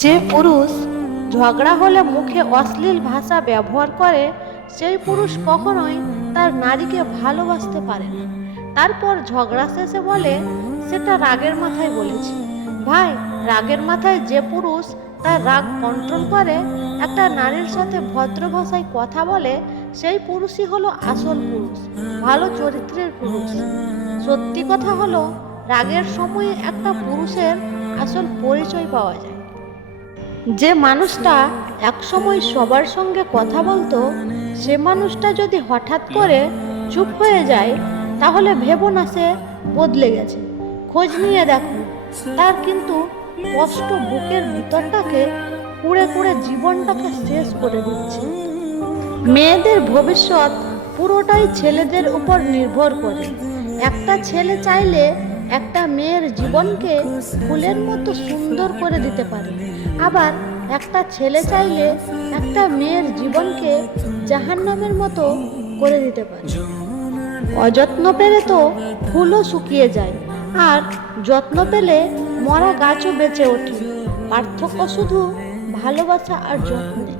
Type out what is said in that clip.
যে পুরুষ ঝগড়া হলে মুখে অশ্লীল ভাষা ব্যবহার করে সেই পুরুষ কখনোই তার নারীকে ভালোবাসতে পারে না। তারপর ঝগড়া শেষে বলে, সেটা রাগের মাথায় বলেছি। ভাই, রাগের মাথায় যে পুরুষ তার রাগ কন্ট্রোল করে একটা নারীর সাথে ভদ্র ভাষায় কথা বলে, সেই পুরুষই হলো আসল পুরুষ, ভালো চরিত্রের পুরুষ। সত্যি কথা হলো, রাগের সময়ে একটা পুরুষের আসল পরিচয় পাওয়া যায়। যে মানুষটা একসময় সবার সঙ্গে কথা বলতো, সে মানুষটা যদি হঠাৎ করে চুপ হয়ে যায়, তাহলে ভেবো না সে বদলে গেছে। খোঁজ নিয়ে দেখো, তার কিন্তু কষ্ট বুকের ভিতরটাকে কুড়ে কুড়ে জীবনটাকে শেষ করে দিচ্ছে। মেয়েদের ভবিষ্যৎ পুরোটাই ছেলেদের উপর নির্ভর করে। একটা ছেলে চাইলে একটা মেয়ের জীবনকে ফুলের মতো সুন্দর করে দিতে পারে, আবার একটা ছেলে চাইলে একটা মেয়ের জীবনকে জাহান্নামের মতো করে দিতে পারে। অযত্ন পেলে তো ফুলও শুকিয়ে যায়, আর যত্ন পেলে মরা গাছও বেঁচে ওঠে। পার্থক্য শুধু ভালোবাসা আর যত্নে।